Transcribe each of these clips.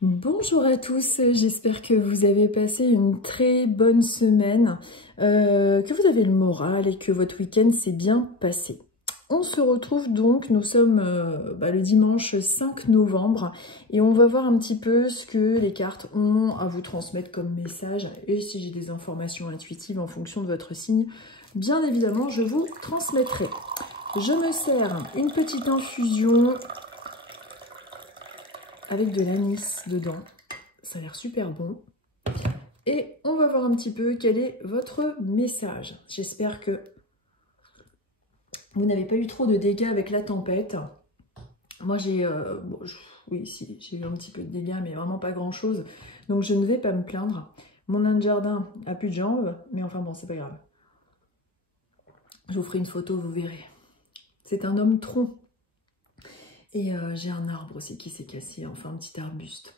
Bonjour à tous, j'espère que vous avez passé une très bonne semaine, que vous avez le moral et que votre week-end s'est bien passé. On se retrouve donc, nous sommes le dimanche 5 novembre et on va voir un petit peu ce que les cartes ont à vous transmettre comme message et si j'ai des informations intuitives en fonction de votre signe, bien évidemment je vous transmettrai. Je me sers une petite infusion avec de l'anis dedans. Ça a l'air super bon. Et on va voir un petit peu quel est votre message. J'espère que vous n'avez pas eu trop de dégâts avec la tempête. Moi, j'ai j'ai eu un petit peu de dégâts, mais vraiment pas grand-chose. Donc, je ne vais pas me plaindre. Mon nain de jardin a plus de jambes, mais enfin bon, c'est pas grave. Je vous ferai une photo, vous verrez. C'est un homme tronc. Et j'ai un arbre aussi qui s'est cassé, enfin un petit arbuste.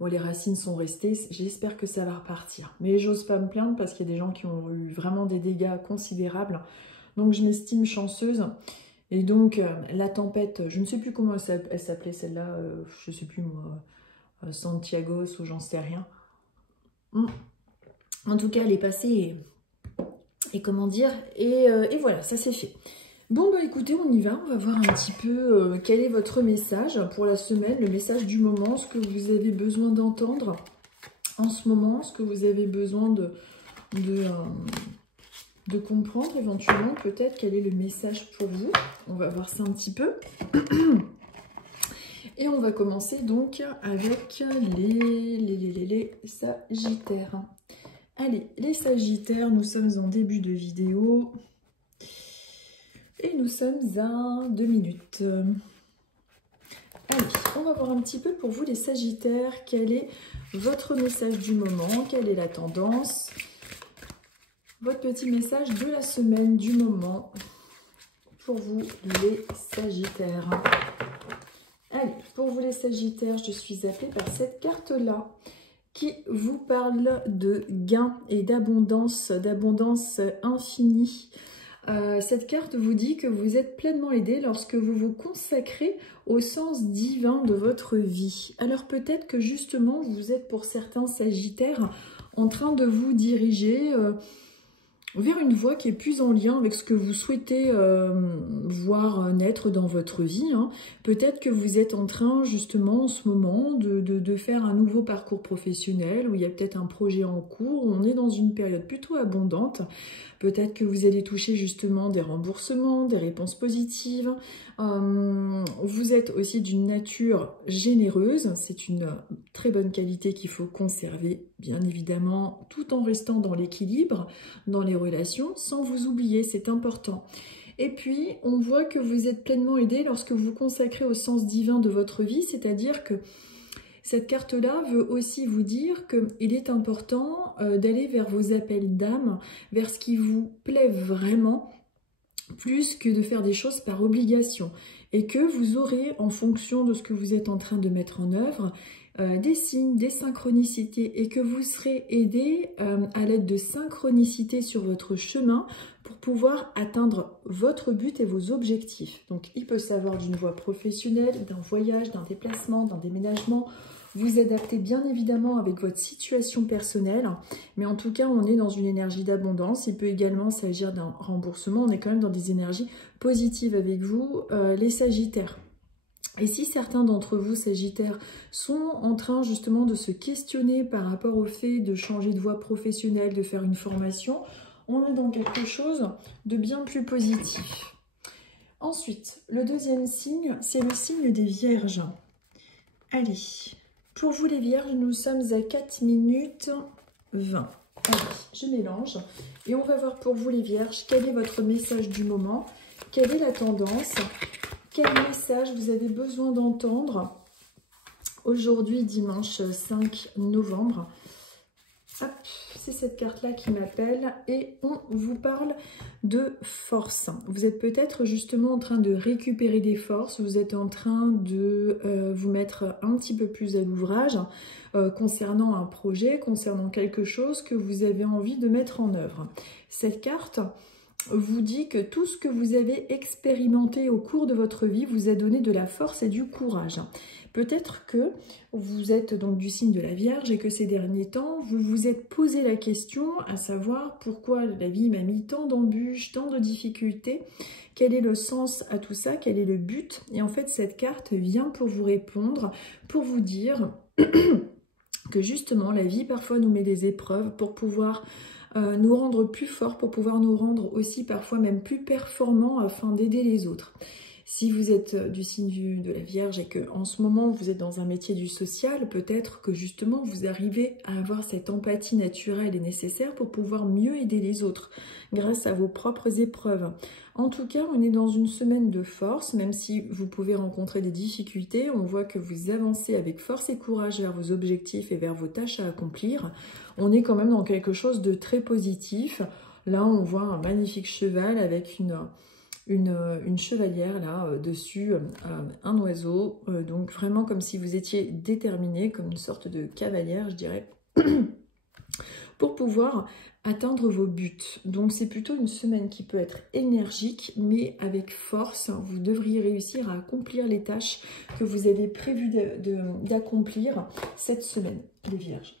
Bon, les racines sont restées, j'espère que ça va repartir. Mais j'ose pas me plaindre parce qu'il y a des gens qui ont eu vraiment des dégâts considérables. Donc je m'estime chanceuse. Et donc la tempête, je ne sais plus comment elle s'appelait celle-là, je ne sais plus moi, Santiagos ou j'en sais rien. En tout cas, elle est passée et comment dire, et voilà, ça c'est fait. Bon, bah écoutez, on y va. On va voir un petit peu quel est votre message pour la semaine, le message du moment, ce que vous avez besoin d'entendre en ce moment, ce que vous avez besoin de comprendre éventuellement, peut-être quel est le message pour vous. On va voir ça un petit peu. Et on va commencer donc avec les Sagittaires. Allez, les Sagittaires, nous sommes en début de vidéo. Et nous sommes à 2 minutes. Allez, on va voir un petit peu pour vous les Sagittaires. Quel est votre message du moment? Quelle est la tendance? Votre petit message de la semaine, du moment, pour vous les Sagittaires. Allez, pour vous les Sagittaires, je suis appelée par cette carte-là qui vous parle de gain et d'abondance infinie. Cette carte vous dit que vous êtes pleinement aidé lorsque vous vous consacrez au sens divin de votre vie. Alors peut-être que justement vous êtes pour certains Sagittaires en train de vous diriger vers une voie qui est plus en lien avec ce que vous souhaitez voir naître dans votre vie. Peut-être que vous êtes en train justement en ce moment de faire un nouveau parcours professionnel où il y a peut-être un projet en cours, où on est dans une période plutôt abondante. Peut-être que vous allez toucher justement des remboursements, des réponses positives. Vous êtes aussi d'une nature généreuse. C'est une très bonne qualité qu'il faut conserver, bien évidemment, tout en restant dans l'équilibre, dans les relations, sans vous oublier, c'est important. Et puis, on voit que vous êtes pleinement aidé lorsque vous vous consacrez au sens divin de votre vie, c'est-à-dire que cette carte-là veut aussi vous dire qu'il est important d'aller vers vos appels d'âme, vers ce qui vous plaît vraiment, plus que de faire des choses par obligation. Et que vous aurez, en fonction de ce que vous êtes en train de mettre en œuvre, des signes, des synchronicités, et que vous serez aidé à l'aide de synchronicités sur votre chemin pour pouvoir atteindre votre but et vos objectifs. Donc il peut s'avoir d'une voie professionnelle, d'un voyage, d'un déplacement, d'un déménagement. Vous adaptez bien évidemment avec votre situation personnelle, mais en tout cas, on est dans une énergie d'abondance. Il peut également s'agir d'un remboursement. On est quand même dans des énergies positives avec vous, les Sagittaires. Et si certains d'entre vous, Sagittaires, sont en train justement de se questionner par rapport au fait de changer de voie professionnelle, de faire une formation, on est dans quelque chose de bien plus positif. Ensuite, le deuxième signe, c'est le signe des Vierges. Allez. Pour vous les Vierges, nous sommes à 4 minutes 20. Allez, je mélange. Et on va voir pour vous les Vierges, quel est votre message du moment, quelle est la tendance, quel message vous avez besoin d'entendre aujourd'hui, dimanche 5 novembre. Hop, c'est cette carte-là qui m'appelle et on vous parle de force. Vous êtes peut-être justement en train de récupérer des forces, vous êtes en train de vous mettre un petit peu plus à l'ouvrage concernant un projet, concernant quelque chose que vous avez envie de mettre en œuvre. Cette carte vous dit que tout ce que vous avez expérimenté au cours de votre vie vous a donné de la force et du courage. Peut-être que vous êtes donc du signe de la Vierge et que ces derniers temps, vous vous êtes posé la question à savoir pourquoi la vie m'a mis tant d'embûches, tant de difficultés, quel est le sens à tout ça, quel est le but. Et en fait, cette carte vient pour vous répondre, pour vous dire que justement, la vie parfois nous met des épreuves pour pouvoir nous rendre plus forts, pour pouvoir nous rendre aussi parfois même plus performants afin d'aider les autres. Si vous êtes du signe de la Vierge et que en ce moment vous êtes dans un métier du social, peut-être que justement vous arrivez à avoir cette empathie naturelle et nécessaire pour pouvoir mieux aider les autres grâce à vos propres épreuves. En tout cas, on est dans une semaine de force, même si vous pouvez rencontrer des difficultés, on voit que vous avancez avec force et courage vers vos objectifs et vers vos tâches à accomplir. On est quand même dans quelque chose de très positif. Là, on voit un magnifique cheval avec une chevalière là dessus, un oiseau, donc vraiment comme si vous étiez déterminé, comme une sorte de cavalière je dirais, pour pouvoir atteindre vos buts. Donc c'est plutôt une semaine qui peut être énergique, mais avec force, vous devriez réussir à accomplir les tâches que vous avez prévu d'accomplir cette semaine, les Vierges.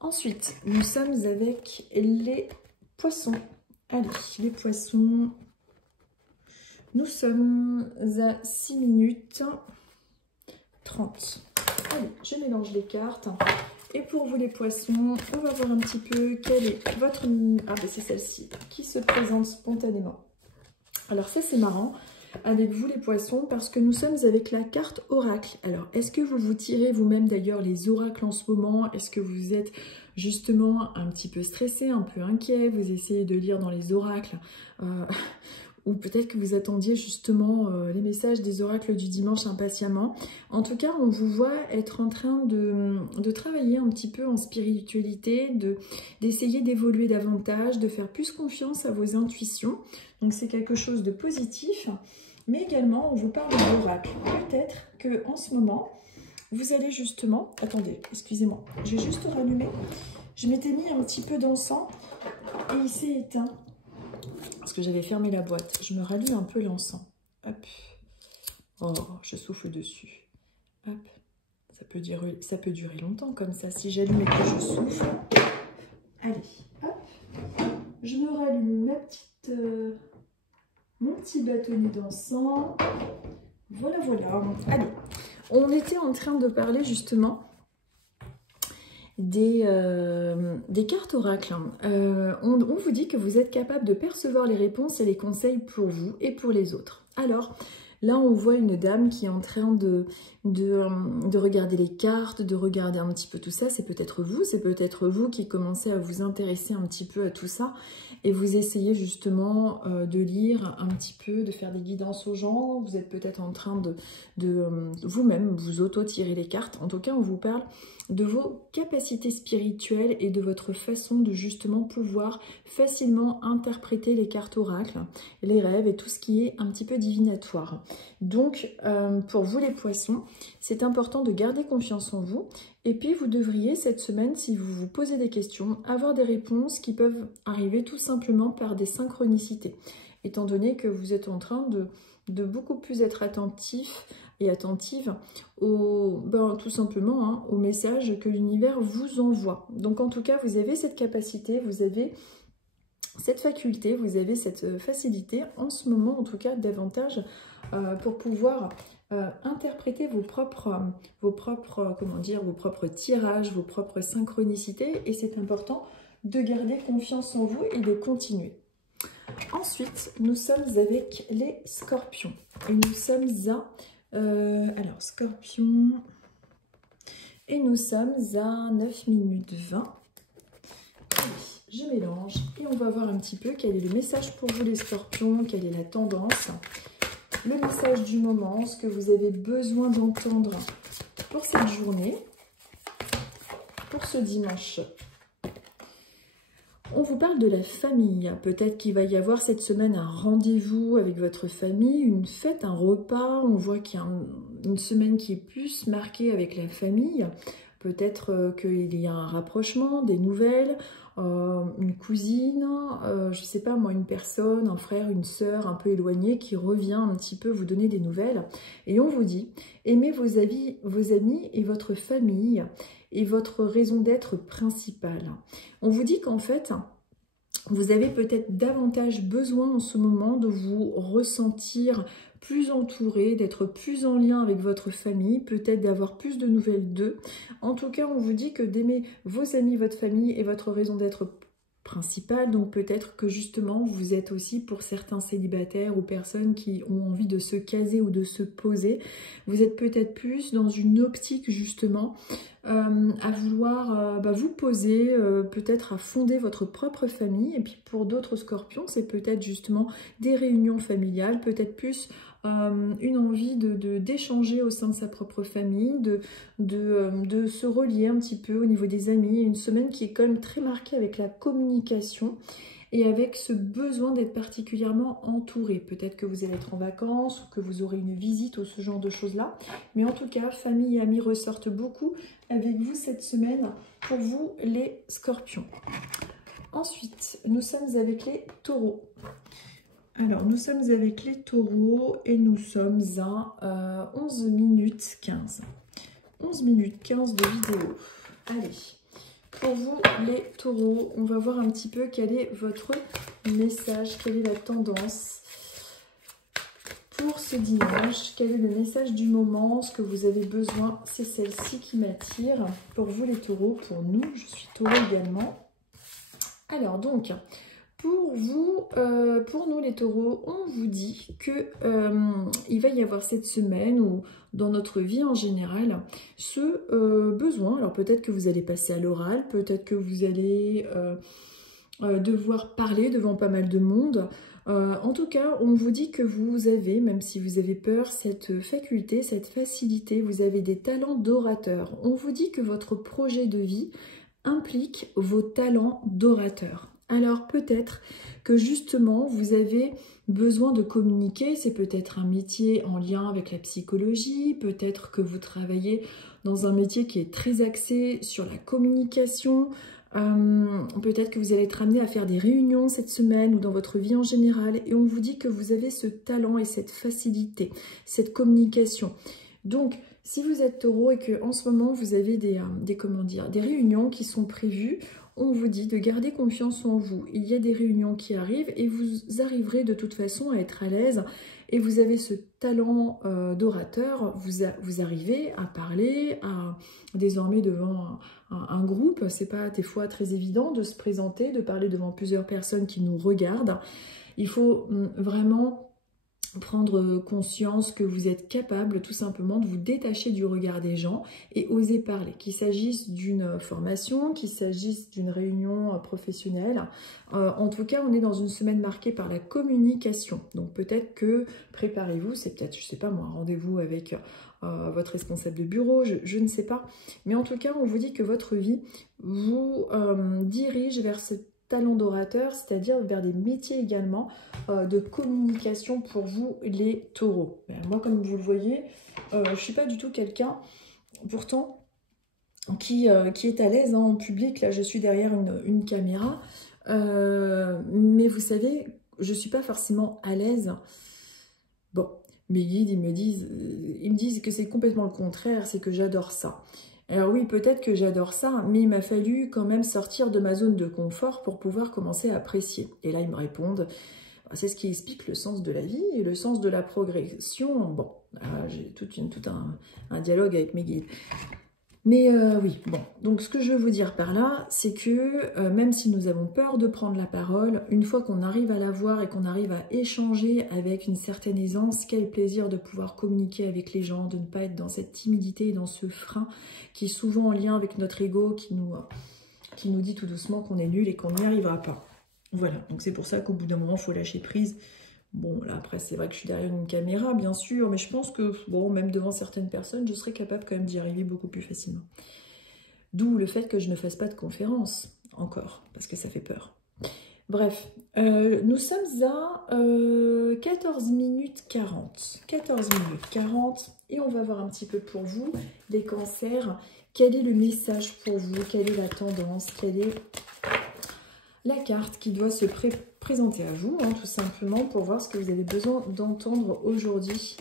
Ensuite, nous sommes avec les poissons. Allez, les poissons... Nous sommes à 6 minutes 30. Allez, je mélange les cartes. Et pour vous les poissons, on va voir un petit peu quelle est votre... Ah ben c'est celle-ci qui se présente spontanément. Alors ça c'est marrant avec vous les poissons parce que nous sommes avec la carte oracle. Alors est-ce que vous vous tirez vous-même d'ailleurs les oracles en ce moment? Est-ce que vous êtes justement un petit peu stressé, un peu inquiet? Vous essayez de lire dans les oracles ou peut-être que vous attendiez justement les messages des oracles du dimanche impatiemment. En tout cas, on vous voit être en train de travailler un petit peu en spiritualité, d'essayer d'évoluer davantage, de faire plus confiance à vos intuitions. Donc c'est quelque chose de positif. Mais également, on vous parle d'oracle. Peut-être qu'en ce moment, vous allez justement... Attendez, excusez-moi, j'ai juste rallumé. Je m'étais mis un petit peu d'encens et il s'est éteint. Parce que j'avais fermé la boîte. Je me rallume un peu l'encens. Hop. Oh, je souffle dessus. Hop. Ça peut durer longtemps comme ça. Si j'allume et que je souffle. Allez. Hop. Je me rallume mon petit bâtonnet d'encens. Voilà, voilà. Allez. On était en train de parler justement des cartes oracles. On vous dit que vous êtes capable de percevoir les réponses et les conseils pour vous et pour les autres. Alors, là, on voit une dame qui est en train de regarder les cartes, de regarder un petit peu tout ça. C'est peut-être vous qui commencez à vous intéresser un petit peu à tout ça. Et vous essayez justement de lire un petit peu, de faire des guidances aux gens. Vous êtes peut-être en train de vous-même vous auto-tirer les cartes. En tout cas, on vous parle de vos capacités spirituelles et de votre façon de justement pouvoir facilement interpréter les cartes oracles, les rêves et tout ce qui est un petit peu divinatoire. Donc, pour vous les poissons, c'est important de garder confiance en vous. Et puis, vous devriez cette semaine, si vous vous posez des questions, avoir des réponses qui peuvent arriver tout simplement par des synchronicités. Étant donné que vous êtes en train de beaucoup plus être attentif et attentive tout simplement aux messages que l'univers vous envoie. Donc en tout cas, vous avez cette capacité, vous avez cette faculté, vous avez cette facilité en ce moment, en tout cas davantage, pour pouvoir interpréter vos propres tirages, vos propres synchronicités, et c'est important de garder confiance en vous et de continuer. Ensuite, nous sommes avec les scorpions et nous sommes alors, scorpion, et nous sommes à 9 minutes 20. Allez, je mélange et on va voir un petit peu quel est le message pour vous les scorpions, quelle est la tendance, le message du moment, ce que vous avez besoin d'entendre pour cette journée, pour ce dimanche. On vous parle de la famille. Peut-être qu'il va y avoir cette semaine un rendez-vous avec votre famille, une fête, un repas. On voit qu'il y a une semaine qui est plus marquée avec la famille. Peut-être qu'il y a un rapprochement, des nouvelles, une cousine, je ne sais pas moi, une personne, un frère, une sœur un peu éloignée qui revient un petit peu vous donner des nouvelles. Et on vous dit, aimez vos amis et votre famille et votre raison d'être principale. On vous dit qu'en fait, vous avez peut-être davantage besoin en ce moment de vous ressentir plus entouré, d'être plus en lien avec votre famille, peut-être d'avoir plus de nouvelles d'eux. En tout cas, on vous dit que d'aimer vos amis, votre famille et votre raison d'être principale. Donc peut-être que justement, vous êtes aussi pour certains célibataires ou personnes qui ont envie de se caser ou de se poser. Vous êtes peut-être plus dans une optique justement à vouloir vous poser, peut-être à fonder votre propre famille. Et puis pour d'autres scorpions, c'est peut-être justement des réunions familiales, peut-être plus une envie d'échanger au sein de sa propre famille, de se relier un petit peu au niveau des amis. Une semaine qui est quand même très marquée avec la communication et avec ce besoin d'être particulièrement entouré. Peut-être que vous allez être en vacances ou que vous aurez une visite ou ce genre de choses-là. Mais en tout cas, famille et amis ressortent beaucoup avec vous cette semaine pour vous les scorpions. Ensuite, nous sommes avec les taureaux. Alors, nous sommes avec les taureaux et nous sommes à 11 minutes 15. 11 minutes 15 de vidéo. Allez, pour vous les taureaux, on va voir un petit peu quel est votre message, quelle est la tendance pour ce dimanche, quel est le message du moment, ce que vous avez besoin, c'est celle-ci qui m'attire. Pour vous les taureaux, pour nous, je suis taureau également. Alors donc, pour vous, pour nous les taureaux, on vous dit que il va y avoir cette semaine ou dans notre vie en général ce besoin. Alors peut-être que vous allez passer à l'oral, peut-être que vous allez devoir parler devant pas mal de monde. En tout cas, on vous dit que vous avez, même si vous avez peur, cette faculté, cette facilité, vous avez des talents d'orateur. On vous dit que votre projet de vie implique vos talents d'orateur. Alors peut-être que justement vous avez besoin de communiquer, c'est peut-être un métier en lien avec la psychologie, peut-être que vous travaillez dans un métier qui est très axé sur la communication, peut-être que vous allez être amené à faire des réunions cette semaine ou dans votre vie en général et on vous dit que vous avez ce talent et cette facilité, cette communication. Donc, si vous êtes taureau et que en ce moment vous avez des réunions qui sont prévues, on vous dit de garder confiance en vous. Il y a des réunions qui arrivent et vous arriverez de toute façon à être à l'aise et vous avez ce talent d'orateur, vous arrivez à parler désormais devant un groupe. C'est pas des fois très évident de se présenter, de parler devant plusieurs personnes qui nous regardent. Il faut vraiment prendre conscience que vous êtes capable tout simplement de vous détacher du regard des gens et oser parler, qu'il s'agisse d'une formation, qu'il s'agisse d'une réunion professionnelle. En tout cas, on est dans une semaine marquée par la communication. Donc peut-être que préparez-vous, c'est peut-être, je sais pas moi, un rendez-vous avec votre responsable de bureau, je ne sais pas. Mais en tout cas, on vous dit que votre vie vous dirige vers ce talent d'orateur, c'est-à-dire vers des métiers également de communication pour vous les taureaux. Moi, comme vous le voyez, je ne suis pas du tout quelqu'un, pourtant, qui est à l'aise en public. Là, je suis derrière une caméra, mais vous savez, je ne suis pas forcément à l'aise. Bon, mes guides, ils me disent que c'est complètement le contraire, c'est que j'adore ça. Alors oui, peut-être que j'adore ça, mais il m'a fallu quand même sortir de ma zone de confort pour pouvoir commencer à apprécier. Et là, ils me répondent, c'est ce qui explique le sens de la vie et le sens de la progression. Bon, j'ai tout un dialogue avec mes guides. Mais oui, bon, donc ce que je veux vous dire par là, c'est que même si nous avons peur de prendre la parole, une fois qu'on arrive à la voir et qu'on arrive à échanger avec une certaine aisance, quel plaisir de pouvoir communiquer avec les gens, de ne pas être dans cette timidité et dans ce frein qui est souvent en lien avec notre ego, qui nous dit tout doucement qu'on est nul et qu'on n'y arrivera pas. Voilà, donc c'est pour ça qu'au bout d'un moment, il faut lâcher prise. Bon, là, après, c'est vrai que je suis derrière une caméra, bien sûr, mais je pense que, bon, même devant certaines personnes, je serais capable quand même d'y arriver beaucoup plus facilement. D'où le fait que je ne fasse pas de conférence, encore, parce que ça fait peur. Bref, nous sommes à 14 minutes 40. 14 minutes 40 et on va voir un petit peu pour vous, les cancers, quel est le message pour vous, quelle est la tendance, quelle est la carte qui doit se présenter à vous, hein, tout simplement pour voir ce que vous avez besoin d'entendre aujourd'hui.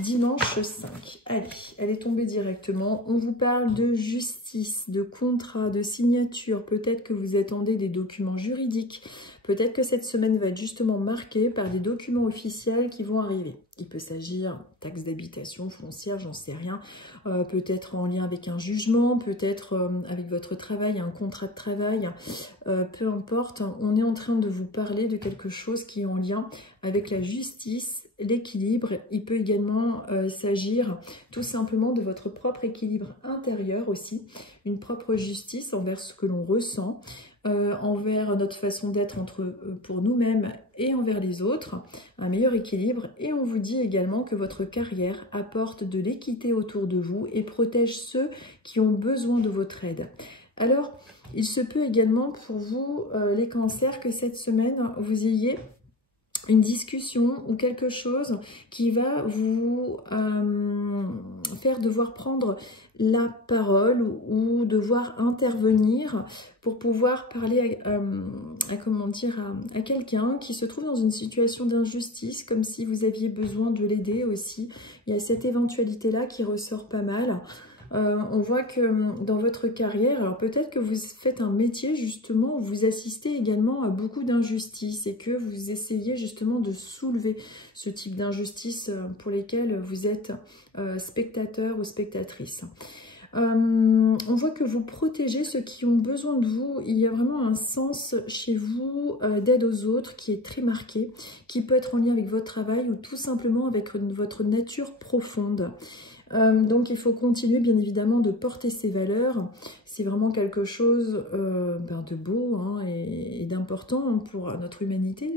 Dimanche 5. Allez, elle est tombée directement. On vous parle de justice, de contrat, de signature. Peut-être que vous attendez des documents juridiques. Peut-être que cette semaine va être justement marquée par des documents officiels qui vont arriver. Il peut s'agir taxe d'habitation, foncière, j'en sais rien. Peut-être en lien avec un jugement, peut-être avec votre travail, un contrat de travail. Peu importe, on est en train de vous parler de quelque chose qui est en lien avec la justice, l'équilibre. Il peut également s'agir tout simplement de votre propre équilibre intérieur aussi, une propre justice envers ce que l'on ressent, envers notre façon d'être pour nous-mêmes et envers les autres, un meilleur équilibre. Et on vous dit également que votre carrière apporte de l'équité autour de vous et protège ceux qui ont besoin de votre aide. Alors, il se peut également pour vous, les cancers, que cette semaine, vous ayez une discussion ou quelque chose qui va vous faire devoir prendre la parole ou devoir intervenir pour pouvoir parler à quelqu'un qui se trouve dans une situation d'injustice, comme si vous aviez besoin de l'aider aussi. Il y a cette éventualité-là qui ressort pas mal. On voit que dans votre carrière, alors peut-être que vous faites un métier justement où vous assistez également à beaucoup d'injustices et que vous essayez justement de soulever ce type d'injustice pour lesquelles vous êtes spectateur ou spectatrice. On voit que vous protégez ceux qui ont besoin de vous. Il y a vraiment un sens chez vous d'aide aux autres qui est très marqué, qui peut être en lien avec votre travail ou tout simplement avec votre nature profonde. Donc il faut continuer bien évidemment de porter ces valeurs. C'est vraiment quelque chose de beau hein, et d'important pour notre humanité,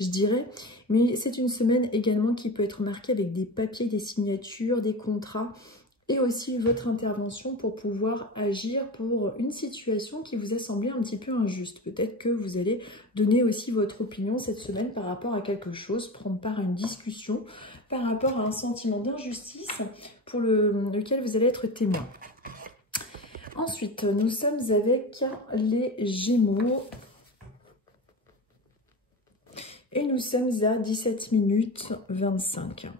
je dirais. Mais c'est une semaine également qui peut être marquée avec des papiers, des signatures, des contrats et aussi votre intervention pour pouvoir agir pour une situation qui vous a semblé un petit peu injuste. Peut-être que vous allez donner aussi votre opinion cette semaine par rapport à quelque chose, prendre part à une discussion par rapport à un sentiment d'injustice pour lequel vous allez être témoin. Ensuite, nous sommes avec les Gémeaux. Et nous sommes à 17 minutes 25.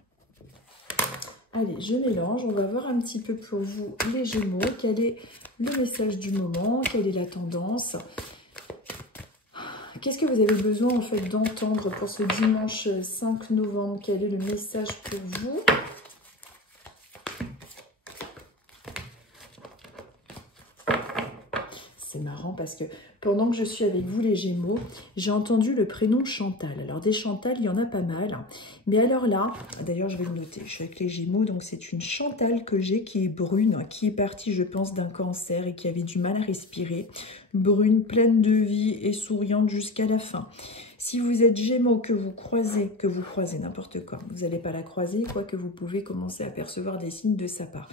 Allez, je mélange. On va voir un petit peu pour vous les Gémeaux. Quel est le message du moment? Quelle est la tendance? Qu'est-ce que vous avez besoin en fait d'entendre pour ce dimanche 5 novembre? Quel est le message pour vous? C'est marrant parce que pendant que je suis avec vous les Gémeaux, j'ai entendu le prénom Chantal. Alors des Chantal, il y en a pas mal. Mais alors là, d'ailleurs je vais le noter, je suis avec les Gémeaux, donc c'est une Chantal que j'ai qui est brune, qui est partie je pense d'un cancer et qui avait du mal à respirer. Brune, pleine de vie et souriante jusqu'à la fin. Si vous êtes Gémeaux, que vous croisez n'importe quoi, vous n'allez pas la croiser, quoique vous pouvez commencer à percevoir des signes de sa part.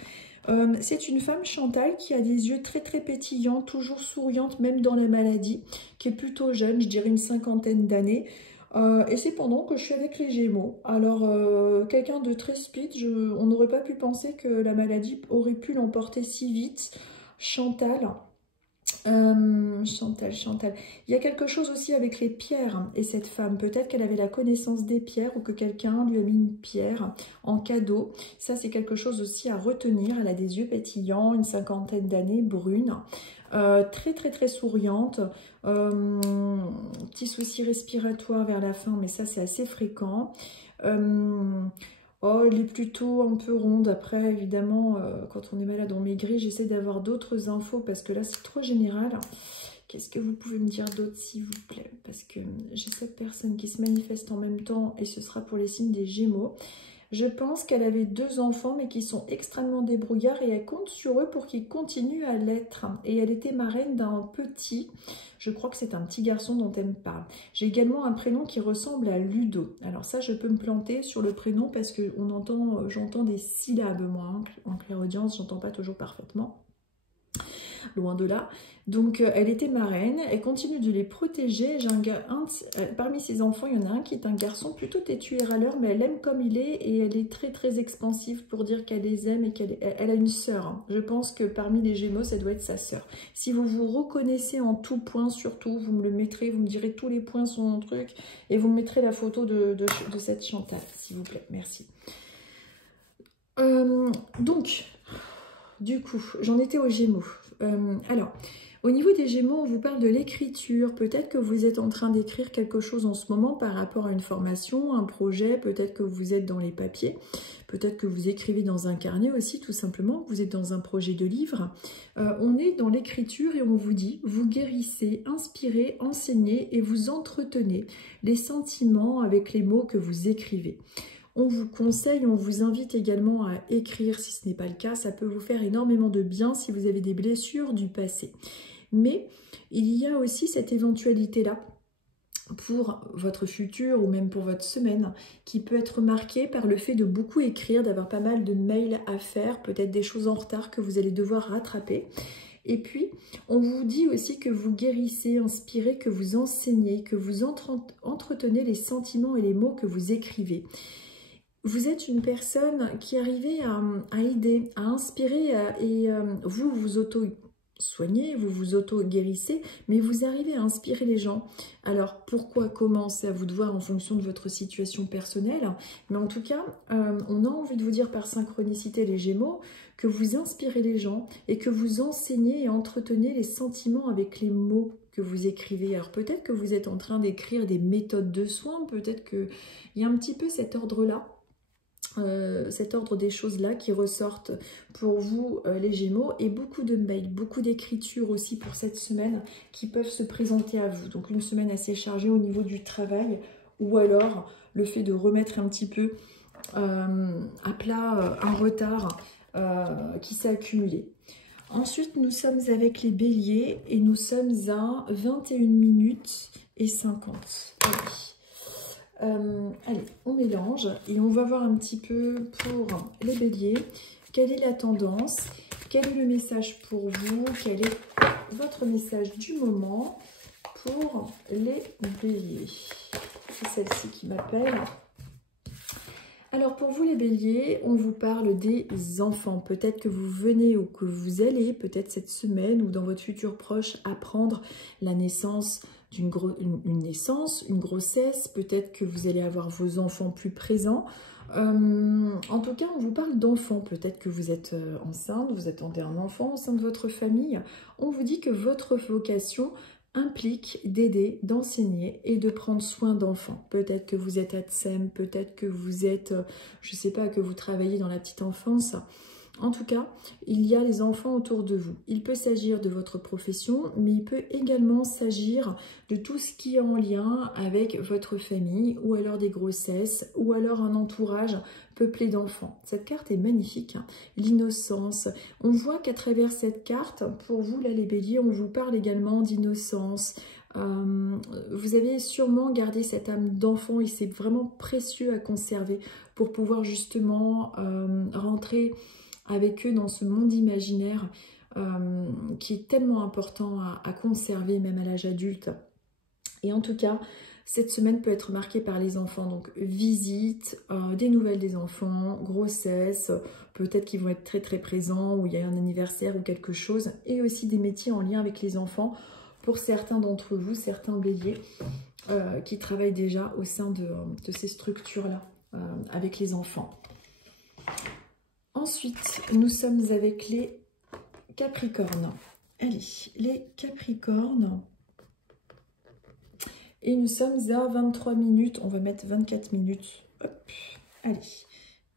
C'est une femme, Chantal, qui a des yeux très très pétillants, toujours souriante, même dans la maladie, qui est plutôt jeune, je dirais une cinquantaine d'années. Et c'est pendant que je suis avec les Gémeaux. Alors, quelqu'un de très speed, on n'aurait pas pu penser que la maladie aurait pu l'emporter si vite. Chantal. Chantal. Il y a quelque chose aussi avec les pierres et cette femme. Peut-être qu'elle avait la connaissance des pierres ou que quelqu'un lui a mis une pierre en cadeau. Ça, c'est quelque chose aussi à retenir. Elle a des yeux pétillants, une cinquantaine d'années, brune. Très, très, très souriante. Petit souci respiratoire vers la fin, mais ça, c'est assez fréquent. Oh, elle est plutôt un peu ronde. Après, évidemment, quand on est malade, on maigrit. J'essaie d'avoir d'autres infos parce que là, c'est trop général. Qu'est-ce que vous pouvez me dire d'autre, s'il vous plaît? Parce que j'ai cette personne qui se manifeste en même temps et ce sera pour les signes des Gémeaux. Je pense qu'elle avait 2 enfants, mais qui sont extrêmement débrouillards et elle compte sur eux pour qu'ils continuent à l'être. Et elle était marraine d'un petit, je crois que c'est un petit garçon dont elle me parle. J'ai également un prénom qui ressemble à Ludo. Alors ça, je peux me planter sur le prénom parce que j'entends des syllabes, moi, en clairaudience, j'entends pas toujours parfaitement. loin de là. Donc elle était marraine, elle continue de les protéger. J'ai parmi ses enfants, il y en a un qui est un garçon plutôt têtu et râleur, mais elle aime comme il est et elle est très très expansive pour dire qu'elle les aime et qu'elle a une sœur. Hein. Je pense que parmi les Gémeaux, ça doit être sa sœur. Si vous vous reconnaissez en tout point, surtout, vous me le mettrez, vous me direz tous les points sont mon truc et vous me mettrez la photo de cette Chantal, s'il vous plaît. Merci. Donc, du coup, j'en étais aux Gémeaux. Alors, au niveau des Gémeaux, on vous parle de l'écriture. Peut-être que vous êtes en train d'écrire quelque chose en ce moment par rapport à une formation, un projet. Peut-être que vous êtes dans les papiers. Peut-être que vous écrivez dans un carnet aussi, tout simplement. Vous êtes dans un projet de livre. On est dans l'écriture et on vous dit, vous guérissez, inspirez, enseignez et vous entretenez les sentiments avec les mots que vous écrivez. On vous conseille, on vous invite également à écrire si ce n'est pas le cas. Ça peut vous faire énormément de bien si vous avez des blessures du passé. Mais il y a aussi cette éventualité-là pour votre futur ou même pour votre semaine qui peut être marquée par le fait de beaucoup écrire, d'avoir pas mal de mails à faire, peut-être des choses en retard que vous allez devoir rattraper. Et puis, on vous dit aussi que vous guérissez, inspirez, que vous enseignez, que vous entretenez les sentiments et les mots que vous écrivez. Vous êtes une personne qui arrivait à aider, à inspirer et vous vous auto-soignez, vous vous auto-guérissez, mais vous arrivez à inspirer les gens. Alors pourquoi, comment, c'est à vous de voir en fonction de votre situation personnelle. Mais en tout cas, on a envie de vous dire par synchronicité les Gémeaux que vous inspirez les gens et que vous enseignez et entretenez les sentiments avec les mots que vous écrivez. Alors peut-être que vous êtes en train d'écrire des méthodes de soins, peut-être qu'il y a un petit peu cet ordre-là. Cet ordre des choses-là qui ressortent pour vous, les Gémeaux, et beaucoup de mails, beaucoup d'écritures aussi pour cette semaine qui peuvent se présenter à vous. Donc une semaine assez chargée au niveau du travail, ou alors le fait de remettre un petit peu à plat un retard qui s'est accumulé. Ensuite, nous sommes avec les Béliers et nous sommes à 21 minutes et 50. Allez, on mélange et on va voir un petit peu pour les Béliers. Quelle est la tendance? Quel est le message pour vous? Quel est votre message du moment pour les Béliers? C'est celle-ci qui m'appelle. Alors pour vous les Béliers, on vous parle des enfants. Peut-être que vous venez ou que vous allez, peut-être cette semaine ou dans votre futur proche, apprendre la naissance d'une naissance, une grossesse. Peut-être que vous allez avoir vos enfants plus présents. En tout cas, on vous parle d'enfants. Peut-être que vous êtes enceinte, vous attendez un enfant au sein de votre famille. On vous dit que votre vocation implique d'aider, d'enseigner et de prendre soin d'enfants. Peut-être que vous êtes ATSEM, peut-être que vous êtes, je ne sais pas, que vous travaillez dans la petite enfance. En tout cas, il y a les enfants autour de vous. Il peut s'agir de votre profession, mais il peut également s'agir de tout ce qui est en lien avec votre famille, ou alors des grossesses, ou alors un entourage peuplé d'enfants. Cette carte est magnifique, hein. L'innocence. On voit qu'à travers cette carte, pour vous, là, les Béliers, on vous parle également d'innocence. Vous avez sûrement gardé cette âme d'enfant et c'est vraiment précieux à conserver pour pouvoir justement rentrer avec eux dans ce monde imaginaire qui est tellement important à conserver même à l'âge adulte. Et en tout cas, cette semaine peut être marquée par les enfants, donc visite, des nouvelles des enfants, grossesse, peut-être qu'ils vont être très très présents, ou il y a un anniversaire ou quelque chose, et aussi des métiers en lien avec les enfants pour certains d'entre vous, certains Béliers qui travaillent déjà au sein de ces structures-là avec les enfants. Ensuite, nous sommes avec les Capricornes. Allez, les Capricornes. Et nous sommes à 23 minutes. On va mettre 24 minutes. Hop. Allez,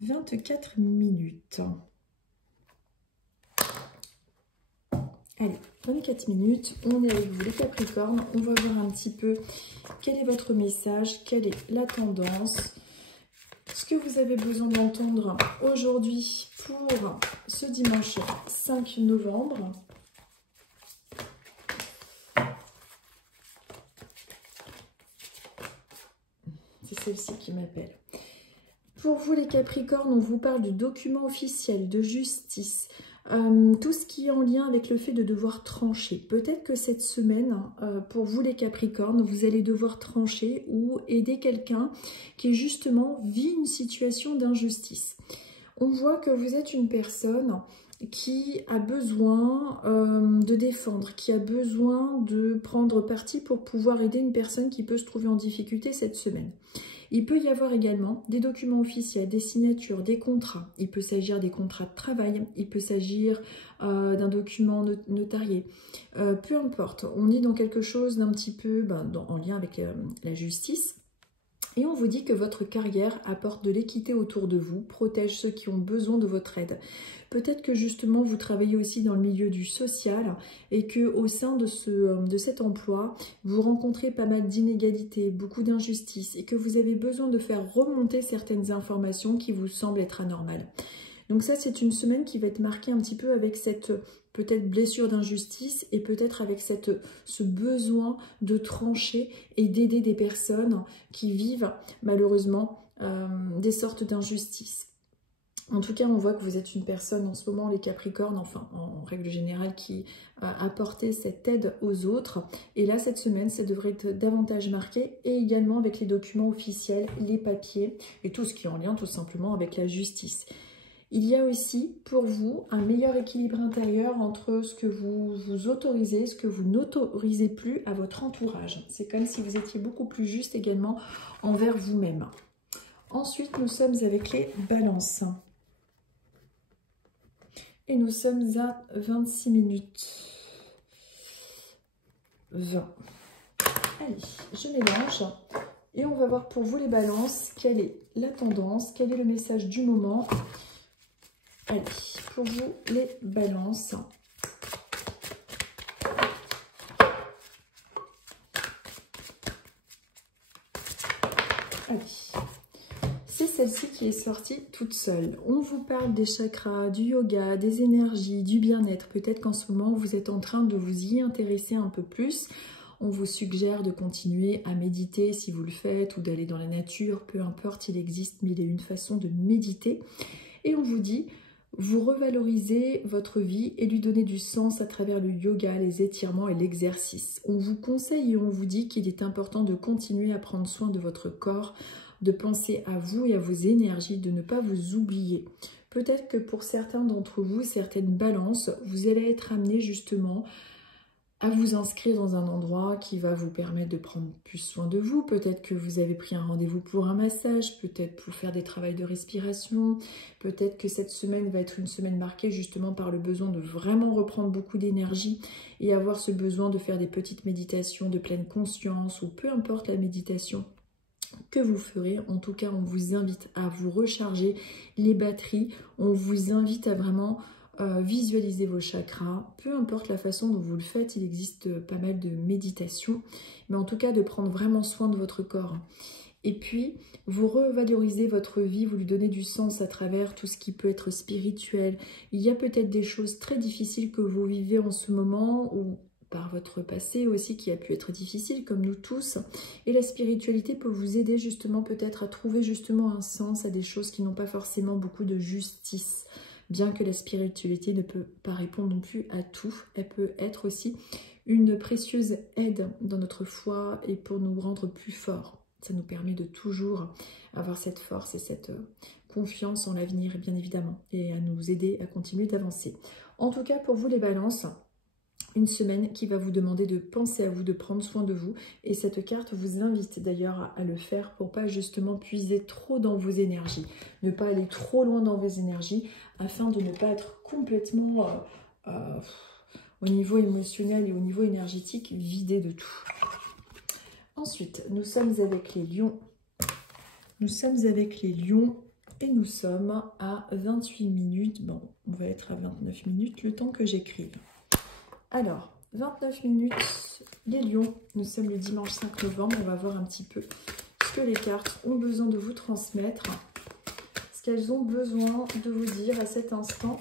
24 minutes. Allez, 24 minutes. On est avec vous les Capricornes. On va voir un petit peu quel est votre message, quelle est la tendance. Ce que vous avez besoin d'entendre aujourd'hui pour ce dimanche 5 novembre. C'est celle-ci qui m'appelle. Pour vous les Capricornes, on vous parle de documents officiels, de justice, tout ce qui est en lien avec le fait de devoir trancher. Peut-être que cette semaine, pour vous les Capricornes, vous allez devoir trancher ou aider quelqu'un qui justement vit une situation d'injustice. On voit que vous êtes une personne qui a besoin de défendre, qui a besoin de prendre parti pour pouvoir aider une personne qui peut se trouver en difficulté cette semaine. Il peut y avoir également des documents officiels, des signatures, des contrats. Il peut s'agir des contrats de travail, il peut s'agir d'un document notarié. Peu importe, on est dans quelque chose d'un petit peu en lien avec la justice. Et on vous dit que votre carrière apporte de l'équité autour de vous, protège ceux qui ont besoin de votre aide. Peut-être que justement vous travaillez aussi dans le milieu du social et que au sein de cet emploi, vous rencontrez pas mal d'inégalités, beaucoup d'injustices et que vous avez besoin de faire remonter certaines informations qui vous semblent être anormales. Donc ça, c'est une semaine qui va être marquée un petit peu avec cette peut-être blessure d'injustice et peut-être avec ce besoin de trancher et d'aider des personnes qui vivent malheureusement des sortes d'injustices. En tout cas, on voit que vous êtes une personne en ce moment, les Capricornes, enfin en règle générale, qui apportait cette aide aux autres. Et là, cette semaine, ça devrait être davantage marqué et également avec les documents officiels, les papiers et tout ce qui est en lien tout simplement avec la justice. Il y a aussi pour vous un meilleur équilibre intérieur entre ce que vous autorisez, ce que vous n'autorisez plus à votre entourage. C'est comme si vous étiez beaucoup plus juste également envers vous-même. Ensuite, nous sommes avec les balances. Et nous sommes à 26 minutes 20. Allez, je mélange. Et on va voir pour vous les balances, quelle est la tendance, quel est le message du moment. Allez, pour vous les balances. Allez, c'est celle-ci qui est sortie toute seule. On vous parle des chakras, du yoga, des énergies, du bien-être. Peut-être qu'en ce moment, vous êtes en train de vous y intéresser un peu plus. On vous suggère de continuer à méditer si vous le faites ou d'aller dans la nature. Peu importe, il existe mille et une façons de méditer. Et on vous dit... Vous revalorisez votre vie et lui donnez du sens à travers le yoga, les étirements et l'exercice. On vous conseille et on vous dit qu'il est important de continuer à prendre soin de votre corps, de penser à vous et à vos énergies, de ne pas vous oublier. Peut-être que pour certains d'entre vous, certaines balances, vous allez être amenés justement à vous inscrire dans un endroit qui va vous permettre de prendre plus soin de vous. Peut-être que vous avez pris un rendez-vous pour un massage, peut-être pour faire des travaux de respiration. Peut-être que cette semaine va être une semaine marquée justement par le besoin de vraiment reprendre beaucoup d'énergie et avoir ce besoin de faire des petites méditations de pleine conscience ou peu importe la méditation que vous ferez. En tout cas, on vous invite à vous recharger les batteries. On vous invite à vraiment... visualisez vos chakras, peu importe la façon dont vous le faites, il existe pas mal de méditations, mais en tout cas de prendre vraiment soin de votre corps. Et puis, vous revalorisez votre vie, vous lui donnez du sens à travers tout ce qui peut être spirituel. Il y a peut-être des choses très difficiles que vous vivez en ce moment, ou par votre passé aussi qui a pu être difficile, comme nous tous. Et la spiritualité peut vous aider justement peut-être à trouver justement un sens à des choses qui n'ont pas forcément beaucoup de justice. Bien que la spiritualité ne peut pas répondre non plus à tout, elle peut être aussi une précieuse aide dans notre foi et pour nous rendre plus forts. Ça nous permet de toujours avoir cette force et cette confiance en l'avenir, bien évidemment, et à nous aider à continuer d'avancer. En tout cas, pour vous les balances, une semaine qui va vous demander de penser à vous, de prendre soin de vous. Et cette carte vous invite d'ailleurs à le faire pour pas justement puiser trop dans vos énergies. Ne pas aller trop loin dans vos énergies afin de ne pas être complètement au niveau émotionnel et au niveau énergétique vidé de tout. Ensuite, nous sommes avec les lions. Nous sommes avec les lions et nous sommes à 28 minutes. Bon, on va être à 29 minutes le temps que j'écrive. Alors, 29 minutes, les lions, nous sommes le dimanche 5 novembre, on va voir un petit peu ce que les cartes ont besoin de vous transmettre, ce qu'elles ont besoin de vous dire à cet instant.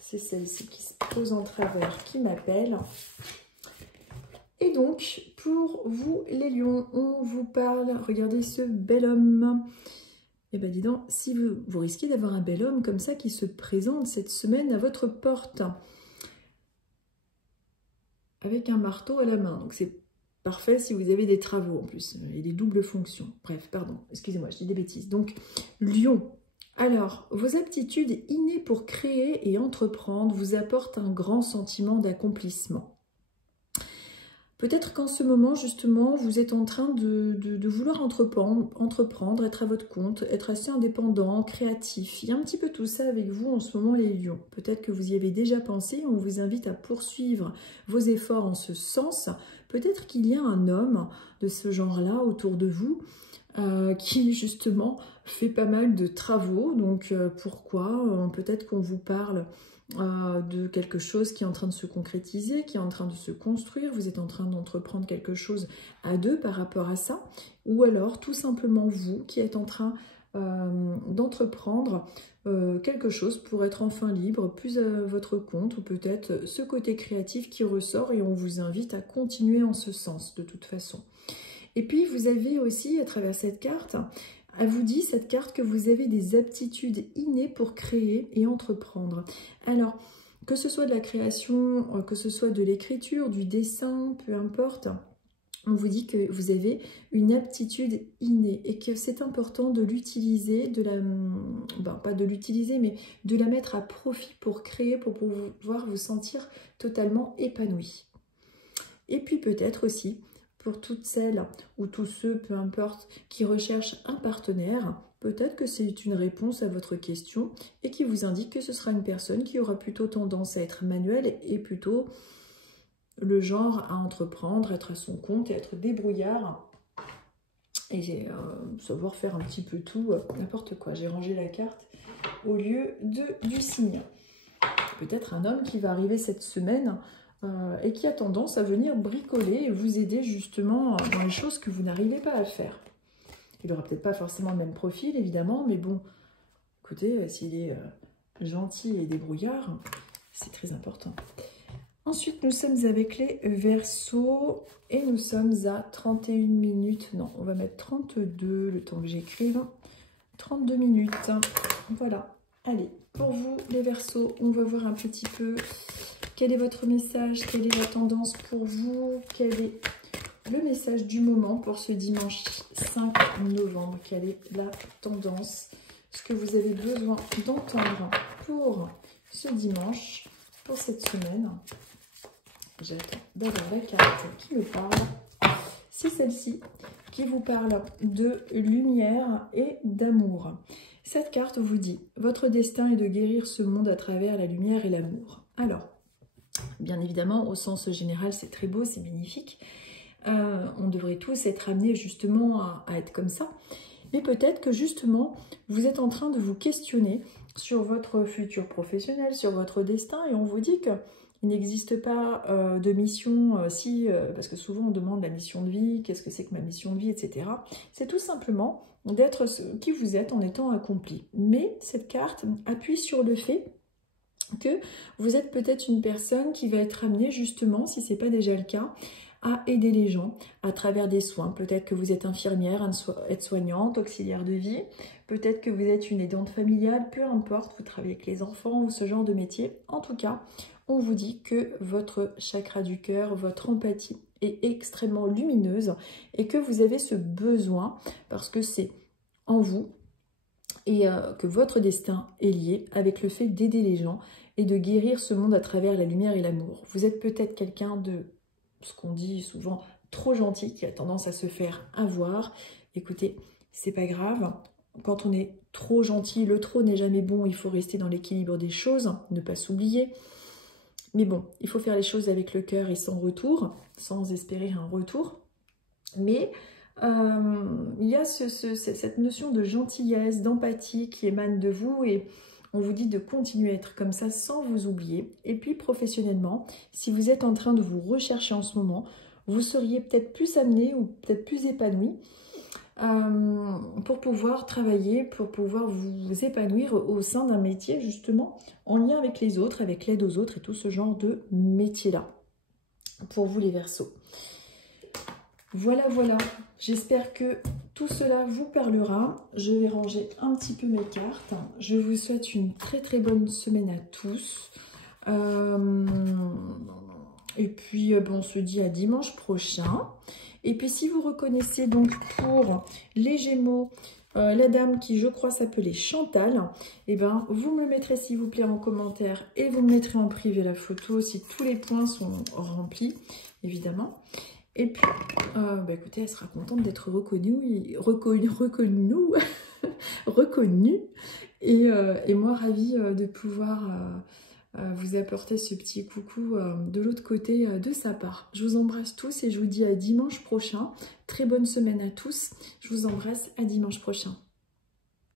C'est celle-ci qui se pose en travers, qui m'appelle. Et donc, pour vous les lions, on vous parle, regardez ce bel homme. Et bien dis donc, si vous risquez d'avoir un bel homme comme ça qui se présente cette semaine à votre porte. Avec un marteau à la main, donc c'est parfait si vous avez des travaux en plus, et des doubles fonctions. Bref, pardon, excusez-moi, je dis des bêtises. Donc, lion. Alors, vos aptitudes innées pour créer et entreprendre vous apportent un grand sentiment d'accomplissement. Peut-être qu'en ce moment, justement, vous êtes en train de vouloir entreprendre, être à votre compte, être assez indépendant, créatif. Il y a un petit peu tout ça avec vous en ce moment, les lions. Peut-être que vous y avez déjà pensé, on vous invite à poursuivre vos efforts en ce sens. Peut-être qu'il y a un homme de ce genre-là autour de vous qui, justement, fait pas mal de travaux. Donc, pourquoi peut-être qu'on vous parle de quelque chose qui est en train de se concrétiser, qui est en train de se construire, vous êtes en train d'entreprendre quelque chose à deux par rapport à ça, ou alors tout simplement vous qui êtes en train d'entreprendre quelque chose pour être enfin libre, plus à votre compte, ou peut-être ce côté créatif qui ressort et on vous invite à continuer en ce sens de toute façon. Et puis vous avez aussi à travers cette carte, elle vous dit, cette carte, que vous avez des aptitudes innées pour créer et entreprendre. Alors, que ce soit de la création, que ce soit de l'écriture, du dessin, peu importe, on vous dit que vous avez une aptitude innée et que c'est important de l'utiliser, pas de l'utiliser, mais de la mettre à profit pour créer, pour pouvoir vous sentir totalement épanoui. Et puis peut-être aussi, pour toutes celles ou tous ceux, peu importe, qui recherchent un partenaire, peut-être que c'est une réponse à votre question et qui vous indique que ce sera une personne qui aura plutôt tendance à être manuelle et plutôt le genre à entreprendre, être à son compte et être débrouillard et savoir faire un petit peu tout, n'importe quoi. J'ai rangé la carte au lieu du signe. Peut-être un homme qui va arriver cette semaine et qui a tendance à venir bricoler et vous aider justement dans les choses que vous n'arrivez pas à faire. Il n'aura peut-être pas forcément le même profil, évidemment, mais bon, écoutez, s'il est gentil et débrouillard, c'est très important. Ensuite, nous sommes avec les Verseaux et nous sommes à 31 minutes. Non, on va mettre 32, le temps que j'écrive. 32 minutes. Voilà. Allez, pour vous, les Verseaux, on va voir un petit peu quel est votre message, quelle est la tendance pour vous, quel est le message du moment pour ce dimanche 5 novembre, quelle est la tendance, ce que vous avez besoin d'entendre pour ce dimanche, pour cette semaine. J'attends d'avoir la carte qui me parle. C'est celle-ci qui vous parle de lumière et d'amour. Cette carte vous dit « Votre destin est de guérir ce monde à travers la lumière et l'amour ». Alors, bien évidemment, au sens général, c'est très beau, c'est magnifique. On devrait tous être amenés justement à être comme ça. Mais peut-être que justement, vous êtes en train de vous questionner sur votre futur professionnel, sur votre destin, et on vous dit qu'il n'existe pas de mission, parce que souvent on demande la mission de vie, qu'est-ce que c'est que ma mission de vie, etc. C'est tout simplement d'être qui vous êtes en étant accompli. Mais cette carte appuie sur le fait que vous êtes peut-être une personne qui va être amenée justement, si ce n'est pas déjà le cas, à aider les gens à travers des soins. Peut-être que vous êtes infirmière, aide-soignante, auxiliaire de vie. Peut-être que vous êtes une aidante familiale, peu importe, vous travaillez avec les enfants ou ce genre de métier. En tout cas, on vous dit que votre chakra du cœur, votre empathie est extrêmement lumineuse et que vous avez ce besoin, parce que c'est en vous, et que votre destin est lié avec le fait d'aider les gens et de guérir ce monde à travers la lumière et l'amour. Vous êtes peut-être quelqu'un de, ce qu'on dit souvent, trop gentil, qui a tendance à se faire avoir. Écoutez, c'est pas grave. Quand on est trop gentil, le trop n'est jamais bon, il faut rester dans l'équilibre des choses, ne pas s'oublier. Mais bon, il faut faire les choses avec le cœur et sans retour, sans espérer un retour. Mais il y a cette notion de gentillesse, d'empathie qui émane de vous et on vous dit de continuer à être comme ça sans vous oublier. Et puis professionnellement, si vous êtes en train de vous rechercher en ce moment, vous seriez peut-être plus amené ou peut-être plus épanoui pour pouvoir travailler, pour pouvoir vous épanouir au sein d'un métier justement en lien avec les autres, avec l'aide aux autres et tout ce genre de métier-là. Pour vous les Verseaux. Voilà, voilà. J'espère que tout cela vous parlera. Je vais ranger un petit peu mes cartes. Je vous souhaite une très très bonne semaine à tous. Et puis, on se dit à dimanche prochain. Et puis, si vous reconnaissez donc pour les Gémeaux, la dame qui, je crois, s'appelait Chantal, eh ben, vous me le mettrez, s'il vous plaît, en commentaire et vous me mettrez en privé la photo si tous les points sont remplis, évidemment. Et puis, écoutez, elle sera contente d'être reconnue. Et moi, ravie de pouvoir vous apporter ce petit coucou de l'autre côté de sa part. Je vous embrasse tous et je vous dis à dimanche prochain. Très bonne semaine à tous. Je vous embrasse, à dimanche prochain.